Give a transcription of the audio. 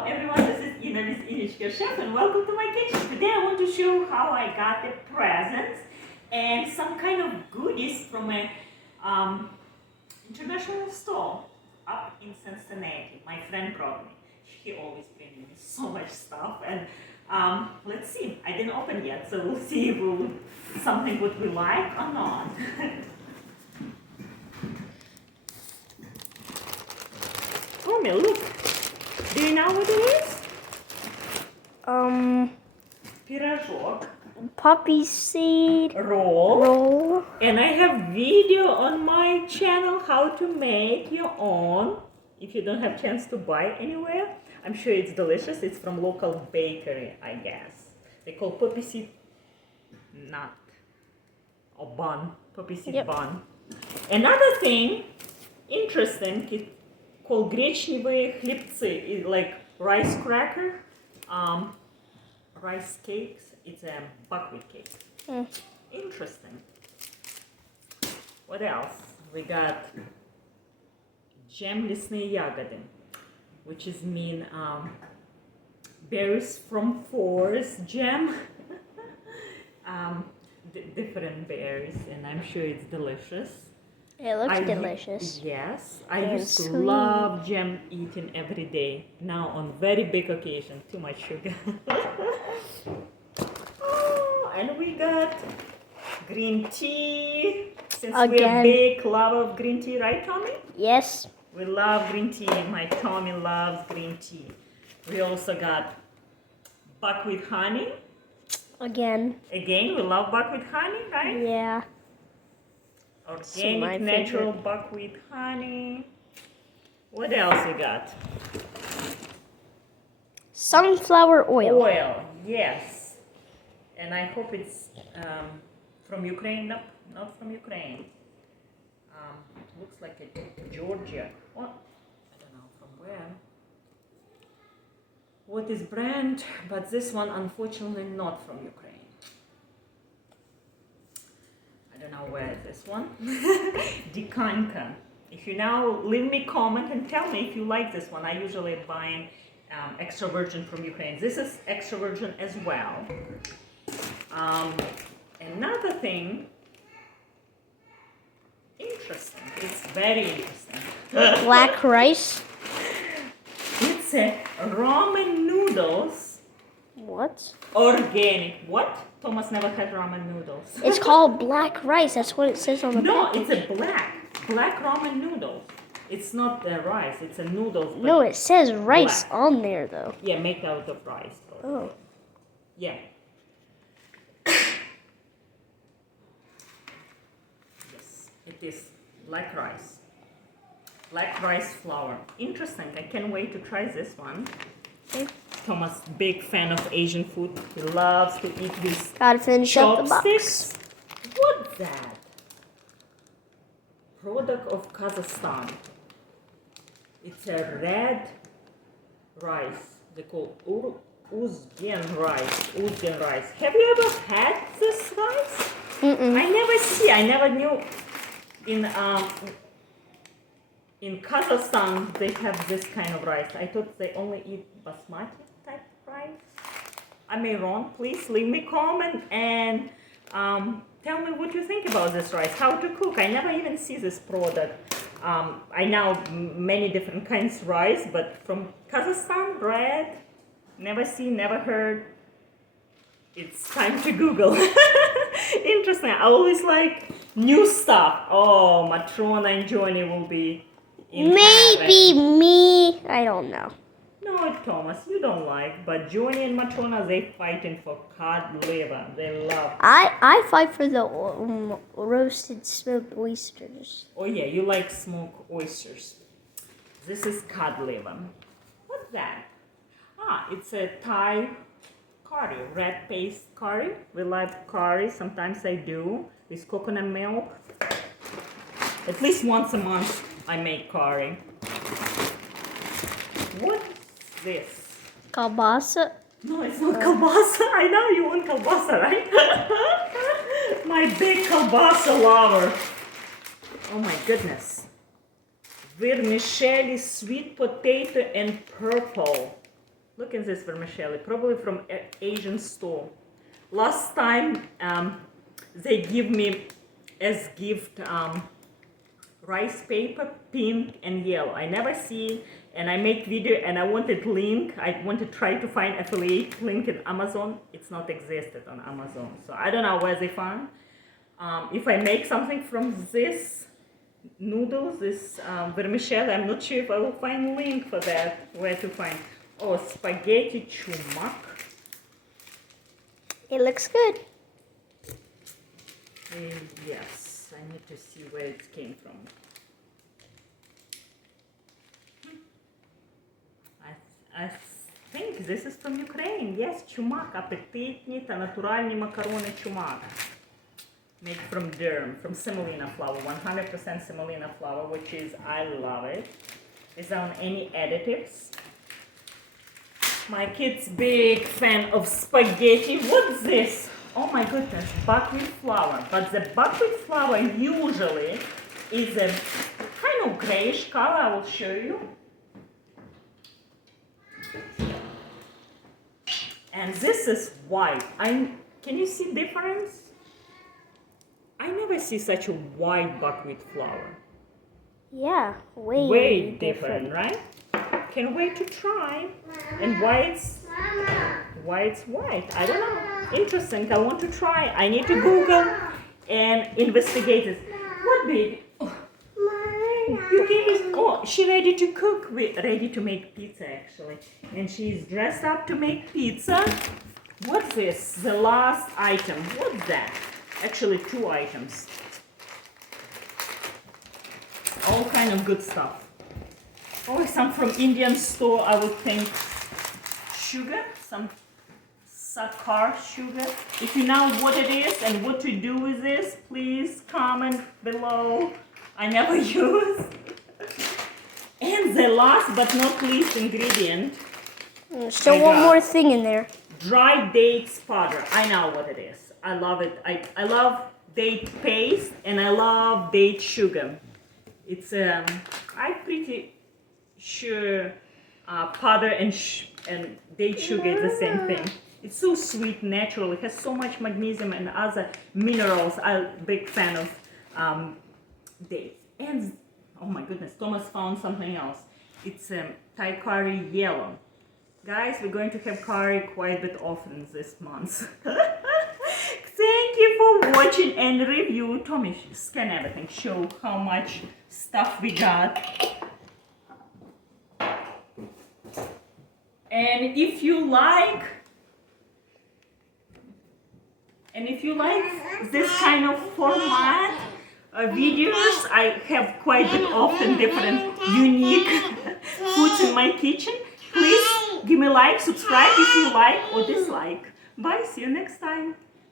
Hello everyone, this is Innichka Chef and welcome to my kitchen. Today I want to show how I got the presents and some kind of goodies from a international store up in Cincinnati. My friend brought me. She always brings me so much stuff and let's see. I didn't open yet, so we'll see if something would we like or not. Oh, look. Do you know what it is? Пирожок. Poppy seed Roll. And I have video on my channel how to make your own. If you don't have chance to buy anywhere, I'm sure it's delicious. It's from local bakery, I guess. They call poppy seed nut or bun. Poppy seed bun. Another thing interesting is called гречневые хлебцы, like rice cracker, rice cakes. It's a buckwheat cake. Interesting. What else? We got jam лесные ягоды, which is mean berries from forest jam. Different berries, and I'm sure it's delicious. It looks delicious. Yes, I used to love jam eating every day. Now on very big occasion, too much sugar. Oh, and we got green tea. Since we're a big lover of green tea, right, Tommy? Yes. We love green tea. My Tommy loves green tea. We also got buckwheat honey. Again, we love buckwheat honey, right? Yeah. Organic, natural buckwheat honey. What else we got? Sunflower oil. Oil, yes. And I hope it's from Ukraine. Nope, not from Ukraine. Looks like a Georgia. What? I don't know from where. What is brand? But this one, unfortunately, not from Ukraine. I don't know where is this one. Innichka. If you now leave me a comment and tell me if you like this one. I usually buy extra virgin from Ukraine. This is extra virgin as well. Another thing, interesting. It's very interesting. Black rice. It's a ramen noodles. What? Organic. What? Thomas never had ramen noodles. It's called black rice. That's what it says on the package. No, it's a black ramen noodles. It's not the rice. It's a noodles. No, it says rice on there though. Yeah, made out of rice. Oh. Yeah. Yes, it is black rice. Black rice flour. Interesting. I can't wait to try this one. Okay. Thomas, big fan of Asian food. He loves to eat these Gotta finish up the chopsticks. box. What's that? Product of Kazakhstan. It's a red rice. They call Uzgen rice. Have you ever had this rice? I never knew in Kazakhstan they have this kind of rice. I thought they only eat basmati type rice. I may wrong. Please leave me a comment and tell me what you think about this rice. How to cook. I never even see this product. I know many different kinds of rice, but from Kazakhstan, red, never seen, never heard. It's time to Google. Interesting. I always like new stuff. Oh, Matrona and Johnny will be in Maybe heaven. me. I don't know. No, Thomas, you don't like. But Johnny and Matrona, they fighting for cod liver. They love. I fight for the roasted smoked oysters. Oh yeah, you like smoked oysters. This is cod liver. What's that? It's a Thai curry, red paste curry. We like curry. Sometimes I do with coconut milk. At least once a month I make curry. What is this? Kalbasa. No, it's not kalbasa. I know you want kalbasa, right? My big kalbasa lover. Oh my goodness. Vermicelli, sweet potato, and purple. Look at this vermicelli, probably from an Asian store. Last time they give me as gift rice paper, pink and yellow. I never see, and I make video and I wanted link. I want to try to find affiliate link in Amazon. It's not existed on Amazon, so I don't know where they found. If I make something from this noodles, this vermicelli, I'm not sure if I will find link for that. Where to find? Oh, spaghetti chumak. It looks good. Yes, I need to see where it came from. I think this is from Ukraine. Yes, chumak, апетитні та натуральні макарони chumak. Made from durum, from semolina flour, 100% semolina flour, which is, I love it. Without any additives. My kid's big fan of spaghetti. What's this? Oh my goodness, buckwheat flour. But the buckwheat flour usually is a kind of grayish color. I will show you. And this is white. Can you see difference? I never see such a white buckwheat flour. Yeah, way, Way different, right? Can't wait to try. And why it's white? I don't know. Interesting. I want to try. I need to Google and investigate it. What, baby? Oh. You gave us. Oh, she ready to cook. Ready to make pizza actually, and she's dressed up to make pizza. What's this? The last item. What's that? Actually, 2 items. All kind of good stuff. Oh, some from Indian store, I would think. Sugar, some sakar sugar. If you know what it is and what to do with this, please comment below. I never use. And the last but not least ingredient. Still one more thing in there. Dried dates powder. I know what it is. I love it. I love date paste and I love date sugar. It's I'm pretty sure powder and date sugar is the same thing. It's so sweet, natural. It has so much magnesium and other minerals. I'm a big fan of dates. And oh my goodness, Thomas found something else. It's Thai curry yellow. Guys, we're going to have curry quite a bit often this month. Thank you for watching and review. Tommy, scan everything. Show how much stuff we got. And if you like this kind of format videos, I have quite a bit often different unique foods in my kitchen. Please give me a like, subscribe if you like or dislike. Bye, see you next time.